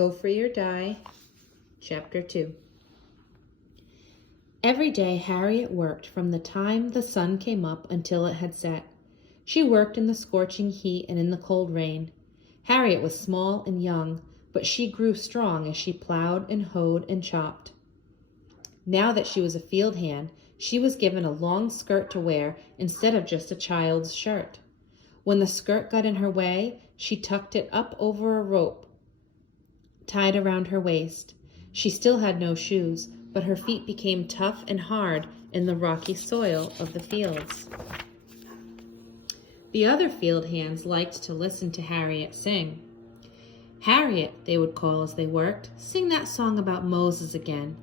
Go Free or Die, Chapter 2. Every day Harriet worked from the time the sun came up until it had set. She worked in the scorching heat and in the cold rain. Harriet was small and young, but she grew strong as she plowed and hoed and chopped. Now that she was a field hand, she was given a long skirt to wear instead of just a child's shirt. When the skirt got in her way, she tucked it up over a rope tied around her waist. She still had no shoes, but her feet became tough and hard in the rocky soil of the fields. The other field hands liked to listen to Harriet sing. "Harriet," they would call as they worked, "sing that song about Moses again."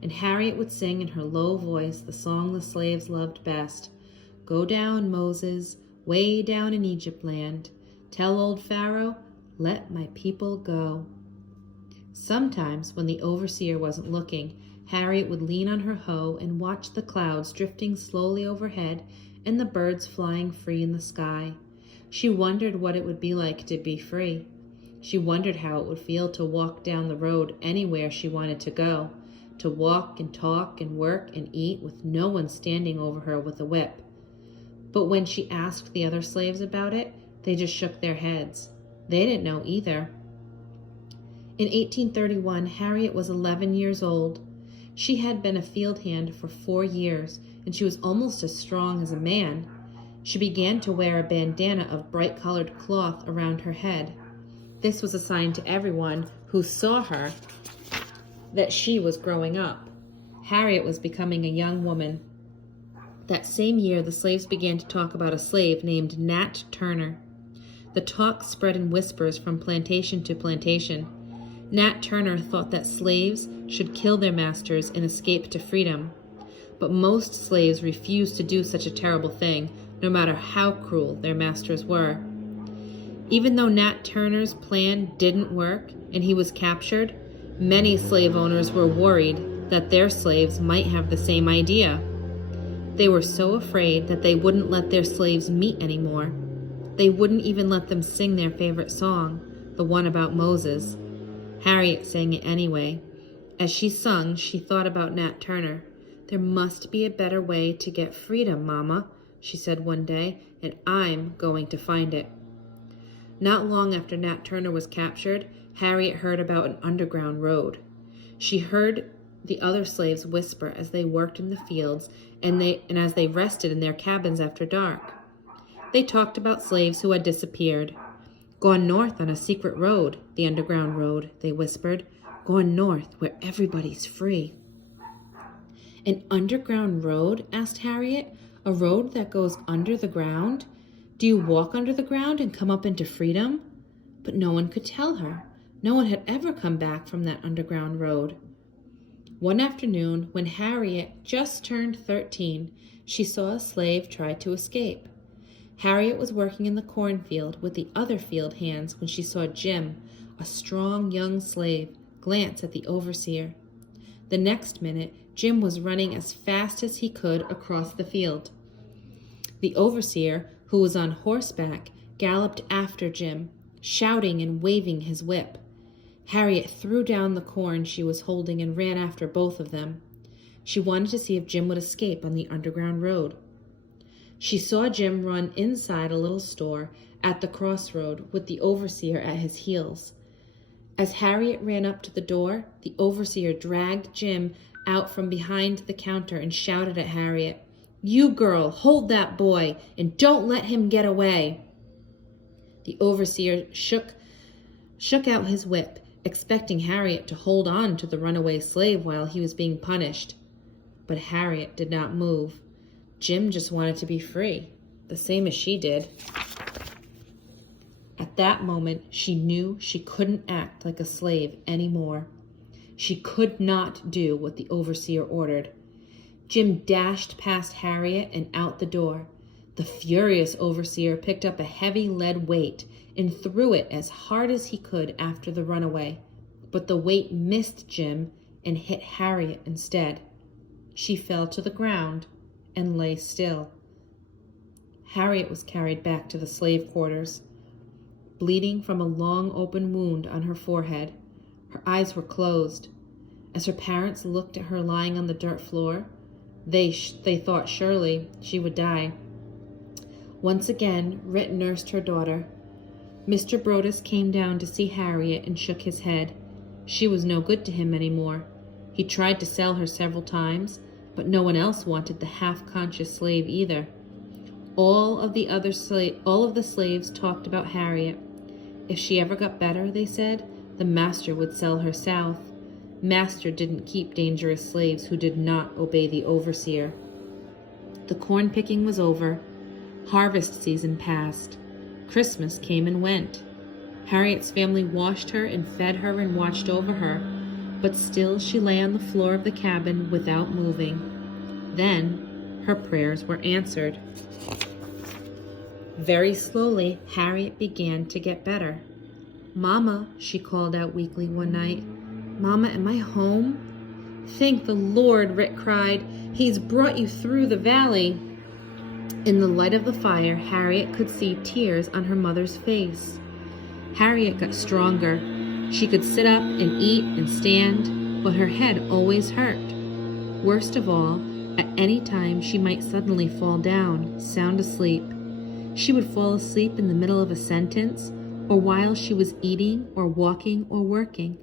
And Harriet would sing in her low voice the song the slaves loved best. "Go down, Moses, way down in Egypt land. Tell old Pharaoh, let my people go." Sometimes, when the overseer wasn't looking, Harriet would lean on her hoe and watch the clouds drifting slowly overhead and the birds flying free in the sky. She wondered what it would be like to be free. She wondered how it would feel to walk down the road anywhere she wanted to go, to walk and talk and work and eat with no one standing over her with a whip. But when she asked the other slaves about it, they just shook their heads. They didn't know either. In 1831, Harriet was 11 years old. She had been a field hand for 4 years, and she was almost as strong as a man. She began to wear a bandana of bright-colored cloth around her head. This was a sign to everyone who saw her that she was growing up. Harriet was becoming a young woman. That same year, the slaves began to talk about a slave named Nat Turner. The talk spread in whispers from plantation to plantation. Nat Turner thought that slaves should kill their masters and escape to freedom. But most slaves refused to do such a terrible thing, no matter how cruel their masters were. Even though Nat Turner's plan didn't work and he was captured, many slave owners were worried that their slaves might have the same idea. They were so afraid that they wouldn't let their slaves meet anymore. They wouldn't even let them sing their favorite song, the one about Moses. Harriet sang it anyway. As she sung, she thought about Nat Turner. "There must be a better way to get freedom, Mama," she said one day, "and I'm going to find it." Not long after Nat Turner was captured, Harriet heard about an underground road. She heard the other slaves whisper as they worked in the fields and as they rested in their cabins after dark. They talked about slaves who had disappeared. "Gone north on a secret road, the underground road," they whispered. "Gone north where everybody's free." "An underground road?" asked Harriet. "A road that goes under the ground? Do you walk under the ground and come up into freedom?" But no one could tell her. No one had ever come back from that underground road. One afternoon, when Harriet just turned 13, she saw a slave try to escape. Harriet was working in the cornfield with the other field hands when she saw Jim, a strong young slave, glance at the overseer. The next minute, Jim was running as fast as he could across the field. The overseer, who was on horseback, galloped after Jim, shouting and waving his whip. Harriet threw down the corn she was holding and ran after both of them. She wanted to see if Jim would escape on the underground road. She saw Jim run inside a little store at the crossroad with the overseer at his heels. As Harriet ran up to the door, the overseer dragged Jim out from behind the counter and shouted at Harriet, "You girl, hold that boy and don't let him get away." The overseer shook out his whip, expecting Harriet to hold on to the runaway slave while he was being punished. But Harriet did not move. Jim just wanted to be free, the same as she did. At that moment, she knew she couldn't act like a slave anymore. She could not do what the overseer ordered. Jim dashed past Harriet and out the door. The furious overseer picked up a heavy lead weight and threw it as hard as he could after the runaway. But the weight missed Jim and hit Harriet instead. She fell to the ground and lay still. Harriet was carried back to the slave quarters, bleeding from a long open wound on her forehead. Her eyes were closed. As her parents looked at her lying on the dirt floor, they thought surely she would die. Once again, Rit nursed her daughter. Mr. Brodess came down to see Harriet and shook his head. She was no good to him anymore. He tried to sell her several times, but no one else wanted the half-conscious slave either. All of the slaves talked about Harriet. If she ever got better, they said, the master would sell her south. Master didn't keep dangerous slaves who did not obey the overseer. The corn picking was over. Harvest season passed. Christmas came and went. Harriet's family washed her and fed her and watched over her, but still she lay on the floor of the cabin without moving. Then her prayers were answered. Very slowly, Harriet began to get better. "Mama," she called out weakly one night. "Mama, am I home?" "Thank the Lord," Rit cried. "He's brought you through the valley." In the light of the fire, Harriet could see tears on her mother's face. Harriet got stronger. She could sit up and eat and stand, but her head always hurt. Worst of all, at any time she might suddenly fall down, sound asleep. She would fall asleep in the middle of a sentence, or while she was eating or walking or working.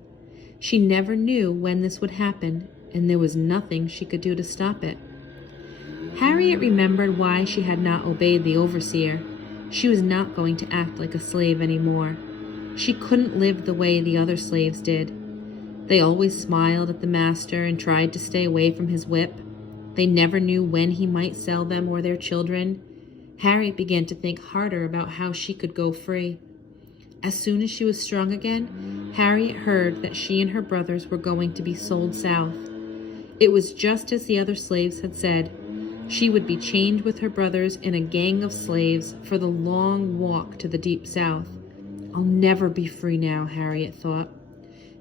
She never knew when this would happen, and there was nothing she could do to stop it. Harriet remembered why she had not obeyed the overseer. She was not going to act like a slave anymore. She couldn't live the way the other slaves did. They always smiled at the master and tried to stay away from his whip. They never knew when he might sell them or their children. Harriet began to think harder about how she could go free. As soon as she was strong again, Harriet heard that she and her brothers were going to be sold south. It was just as the other slaves had said. She would be chained with her brothers in a gang of slaves for the long walk to the deep south. I'll never be free now, Harriet thought.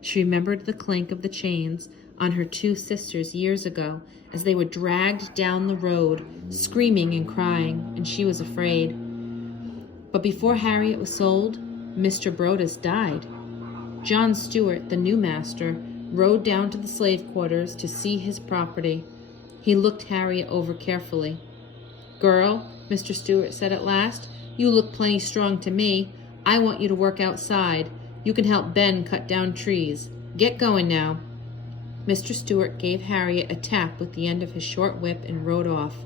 She remembered the clank of the chains on her two sisters years ago as they were dragged down the road, screaming and crying, and she was afraid. But before Harriet was sold, Mr. Brodess died. John Stewart, the new master, rode down to the slave quarters to see his property. He looked Harriet over carefully. "Girl," Mr. Stewart said at last, "you look plenty strong to me. I want you to work outside. You can help Ben cut down trees. Get going now." Mr. Stewart gave Harriet a tap with the end of his short whip and rode off.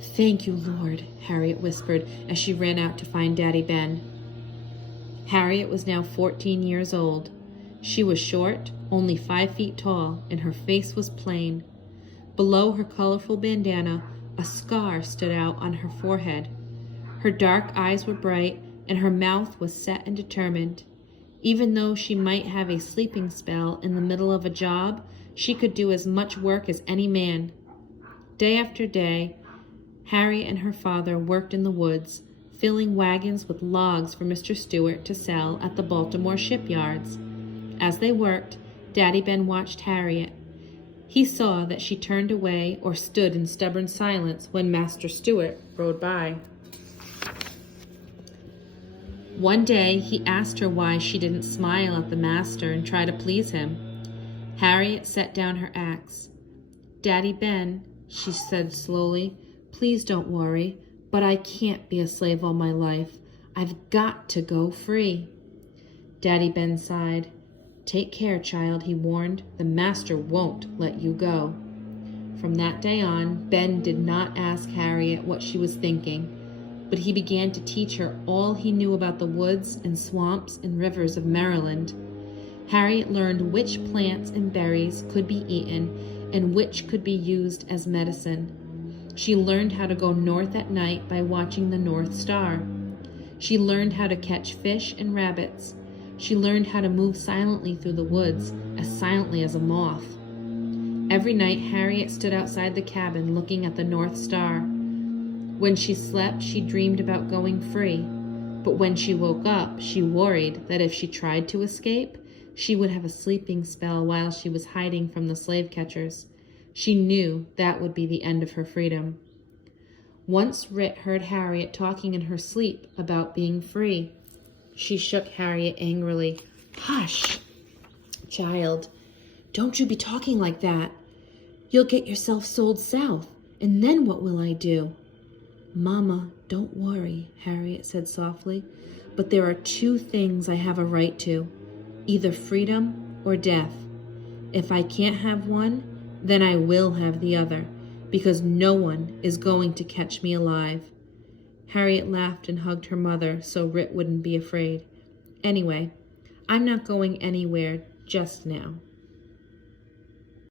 "Thank you, Lord," Harriet whispered as she ran out to find Daddy Ben. Harriet was now 14 years old. She was short, only 5 feet tall, and her face was plain. Below her colorful bandana, a scar stood out on her forehead. Her dark eyes were bright, and her mouth was set and determined. Even though she might have a sleeping spell in the middle of a job, she could do as much work as any man. Day after day, Harriet and her father worked in the woods, filling wagons with logs for Mr. Stewart to sell at the Baltimore shipyards. As they worked, Daddy Ben watched Harriet. He saw that she turned away or stood in stubborn silence when Master Stewart rode by. One day, he asked her why she didn't smile at the master and try to please him. Harriet set down her axe. "Daddy Ben," she said slowly, "please don't worry, but I can't be a slave all my life. I've got to go free." Daddy Ben sighed. "Take care, child," he warned. "The master won't let you go." From that day on, Ben did not ask Harriet what she was thinking, but he began to teach her all he knew about the woods and swamps and rivers of Maryland. Harriet learned which plants and berries could be eaten and which could be used as medicine. She learned how to go north at night by watching the North Star. She learned how to catch fish and rabbits. She learned how to move silently through the woods, as silently as a moth. Every night, Harriet stood outside the cabin looking at the North Star. When she slept, she dreamed about going free. But when she woke up, she worried that if she tried to escape, she would have a sleeping spell while she was hiding from the slave catchers. She knew that would be the end of her freedom. Once Rit heard Harriet talking in her sleep about being free. She shook Harriet angrily. "Hush! Child, don't you be talking like that. You'll get yourself sold south, and then what will I do? Mama, don't worry, Harriet said softly, but there are two things I have a right to, either freedom or death. If I can't have one, then I will have the other, because no one is going to catch me alive. Harriet laughed and hugged her mother so Rit wouldn't be afraid. Anyway, I'm not going anywhere just now.